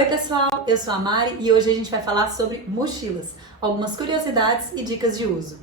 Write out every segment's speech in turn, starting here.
Oi pessoal, eu sou a Mari e hoje a gente vai falar sobre mochilas, algumas curiosidades e dicas de uso.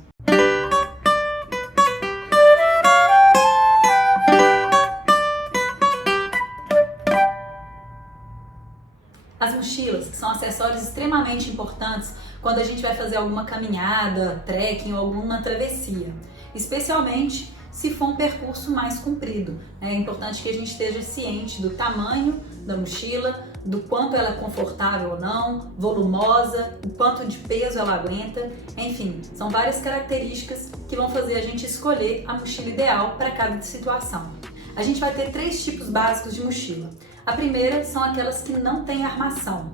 As mochilas são acessórios extremamente importantes quando a gente vai fazer alguma caminhada, trekking ou alguma travessia, especialmente se for um percurso mais comprido. É importante que a gente esteja ciente do tamanho da mochila, do quanto ela é confortável ou não, volumosa, o quanto de peso ela aguenta, enfim, são várias características que vão fazer a gente escolher a mochila ideal para cada situação. A gente vai ter 3 tipos básicos de mochila. A primeira são aquelas que não têm armação.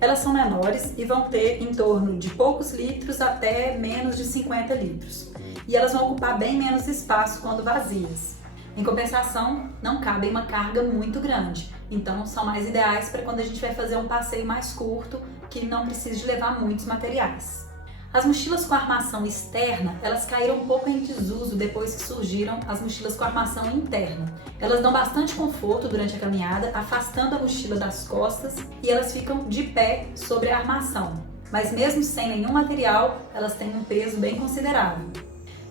Elas são menores e vão ter em torno de poucos litros até menos de 50 litros. E elas vão ocupar bem menos espaço quando vazias. Em compensação, não cabe uma carga muito grande, então são mais ideais para quando a gente vai fazer um passeio mais curto, que não precisa de levar muitos materiais. As mochilas com armação externa, elas caíram um pouco em desuso depois que surgiram as mochilas com armação interna. Elas dão bastante conforto durante a caminhada, afastando a mochila das costas e elas ficam de pé sobre a armação. Mas mesmo sem nenhum material, elas têm um peso bem considerável.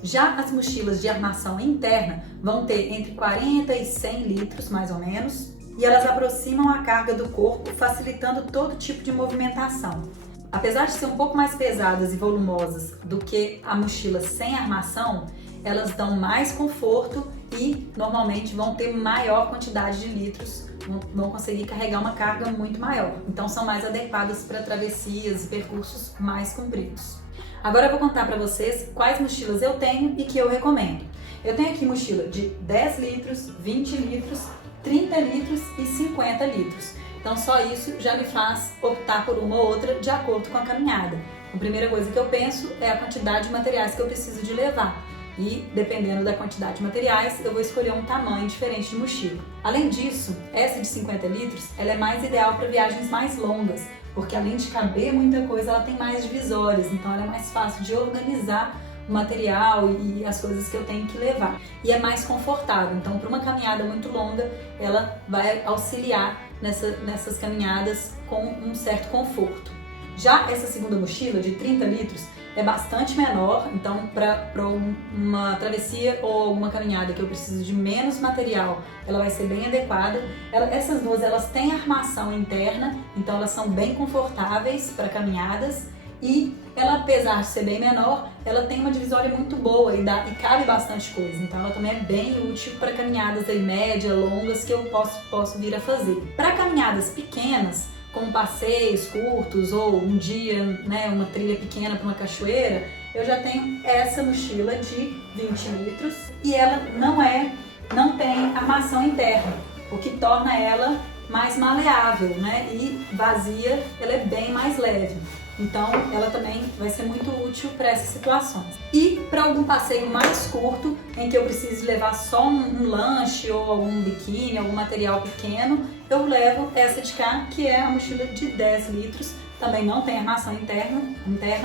Já as mochilas de armação interna vão ter entre 40 e 100 litros, mais ou menos, e elas aproximam a carga do corpo, facilitando todo tipo de movimentação. Apesar de ser um pouco mais pesadas e volumosas do que a mochila sem armação, elas dão mais conforto e normalmente vão ter maior quantidade de litros, vão conseguir carregar uma carga muito maior. Então são mais adequadas para travessias e percursos mais compridos. Agora eu vou contar para vocês quais mochilas eu tenho e que eu recomendo. Eu tenho aqui mochila de 10 litros, 20 litros, 30 litros e 50 litros. Então só isso já me faz optar por uma ou outra de acordo com a caminhada. A primeira coisa que eu penso é a quantidade de materiais que eu preciso de levar. E dependendo da quantidade de materiais, eu vou escolher um tamanho diferente de mochila. Além disso, essa de 50 litros ela é mais ideal para viagens mais longas, porque além de caber muita coisa, ela tem mais divisórias, então ela é mais fácil de organizar o material e as coisas que eu tenho que levar. E é mais confortável, então para uma caminhada muito longa, ela vai auxiliar nessas caminhadas com um certo conforto. Já essa segunda mochila de 30 litros é bastante menor, então para uma travessia ou alguma caminhada que eu preciso de menos material, ela vai ser bem adequada. Essas duas elas têm armação interna, então elas são bem confortáveis para caminhadas e ela, apesar de ser bem menor, ela tem uma divisória muito boa e cabe bastante coisa, então ela também é bem útil para caminhadas aí, média, longas que eu posso vir a fazer. Para caminhadas pequenas, como passeios curtos ou um dia, uma trilha pequena para uma cachoeira, eu já tenho essa mochila de 20 litros e ela não tem armação interna, o que torna ela mais maleável, e vazia, ela é bem mais leve. Então ela também vai ser muito útil para essas situações. E para algum passeio mais curto, em que eu preciso levar só um lanche ou algum biquíni, algum material pequeno, eu levo essa de cá, que é a mochila de 10 litros. Também não tem armação interna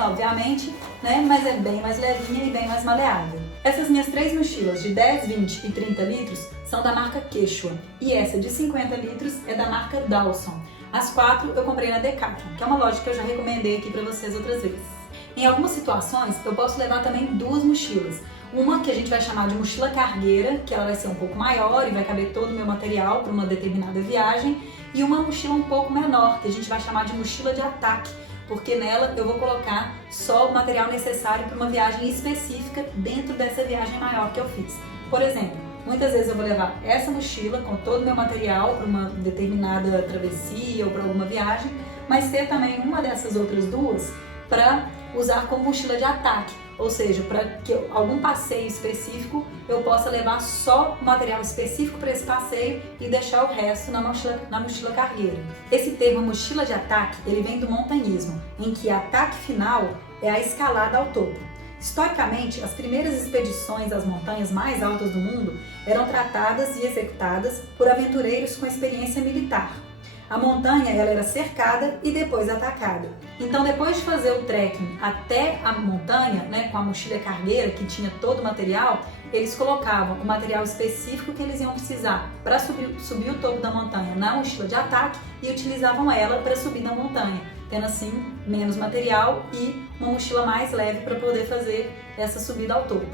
obviamente, mas é bem mais levinha e bem mais maleável. Essas minhas 3 mochilas de 10, 20 e 30 litros são da marca Quechua e essa de 50 litros é da marca Dawson. As 4 eu comprei na Decathlon, que é uma loja que eu já recomendei aqui para vocês outras vezes. Em algumas situações eu posso levar também 2 mochilas. Uma que a gente vai chamar de mochila cargueira, que ela vai ser um pouco maior e vai caber todo o meu material para uma determinada viagem, e uma mochila um pouco menor, que a gente vai chamar de mochila de ataque, porque nela eu vou colocar só o material necessário para uma viagem específica dentro dessa viagem maior que eu fiz. Por exemplo, muitas vezes eu vou levar essa mochila com todo o meu material para uma determinada travessia ou para alguma viagem, mas ter também uma dessas outras 2 para usar como mochila de ataque, ou seja, para que algum passeio específico eu possa levar só o material específico para esse passeio e deixar o resto na mochila cargueira. Esse termo mochila de ataque, ele vem do montanhismo, em que ataque final é a escalada ao topo. Historicamente, as primeiras expedições às montanhas mais altas do mundo eram tratadas e executadas por aventureiros com experiência militar. A montanha ela era cercada e depois atacada. Então, depois de fazer o trekking até a montanha, com a mochila cargueira que tinha todo o material, eles colocavam o material específico que eles iam precisar para subir o topo da montanha na mochila de ataque e utilizavam ela para subir na montanha, tendo assim menos material e uma mochila mais leve para poder fazer essa subida ao topo.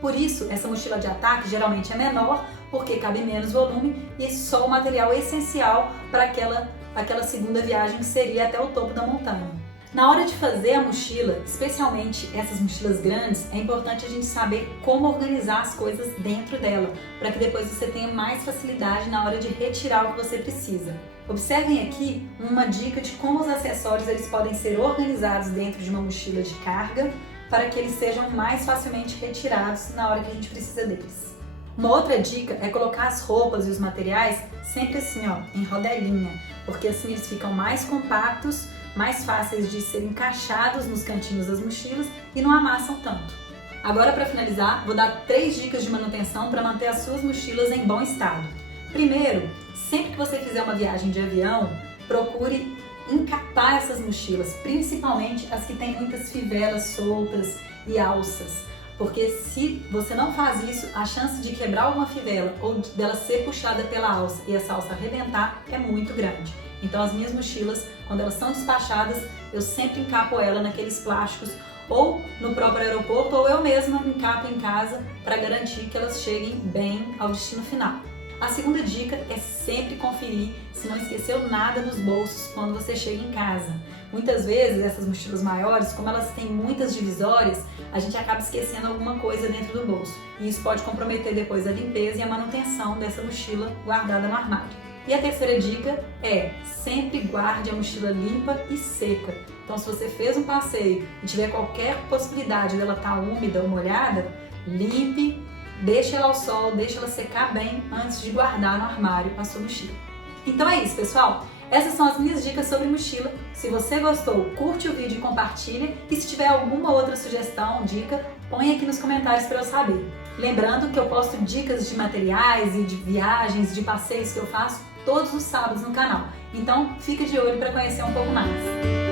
Por isso, essa mochila de ataque geralmente é menor, porque cabe menos volume e só o material essencial para aquela segunda viagem que seria até o topo da montanha. Na hora de fazer a mochila, especialmente essas mochilas grandes, é importante a gente saber como organizar as coisas dentro dela, para que depois você tenha mais facilidade na hora de retirar o que você precisa. Observem aqui uma dica de como os acessórios eles podem ser organizados dentro de uma mochila de carga, para que eles sejam mais facilmente retirados na hora que a gente precisa deles. Uma outra dica é colocar as roupas e os materiais sempre assim, ó, em rodelinha, porque assim eles ficam mais compactos, mais fáceis de serem encaixados nos cantinhos das mochilas e não amassam tanto. Agora, para finalizar, vou dar 3 dicas de manutenção para manter as suas mochilas em bom estado. Primeiro, sempre que você fizer uma viagem de avião, procure encapar essas mochilas, principalmente as que têm muitas fivelas soltas e alças, porque se você não faz isso, a chance de quebrar uma fivela ou dela ser puxada pela alça e essa alça arrebentar é muito grande. Então as minhas mochilas, quando elas são despachadas, eu sempre encapo ela naqueles plásticos ou no próprio aeroporto ou eu mesma encapo em casa para garantir que elas cheguem bem ao destino final. A segunda dica é sempre conferir se não esqueceu nada nos bolsos quando você chega em casa. Muitas vezes essas mochilas maiores, como elas têm muitas divisórias, a gente acaba esquecendo alguma coisa dentro do bolso e isso pode comprometer depois a limpeza e a manutenção dessa mochila guardada no armário. E a terceira dica é sempre guarde a mochila limpa e seca. Então, se você fez um passeio e tiver qualquer possibilidade dela estar úmida ou molhada, limpe, deixe ela ao sol, deixe ela secar bem antes de guardar no armário a sua mochila. Então é isso, pessoal. Essas são as minhas dicas sobre mochila. Se você gostou, curte o vídeo e compartilha. E se tiver alguma outra sugestão, dica, põe aqui nos comentários para eu saber. Lembrando que eu posto dicas de materiais e de viagens, de passeios que eu faço todos os sábados no canal. Então, fica de olho para conhecer um pouco mais.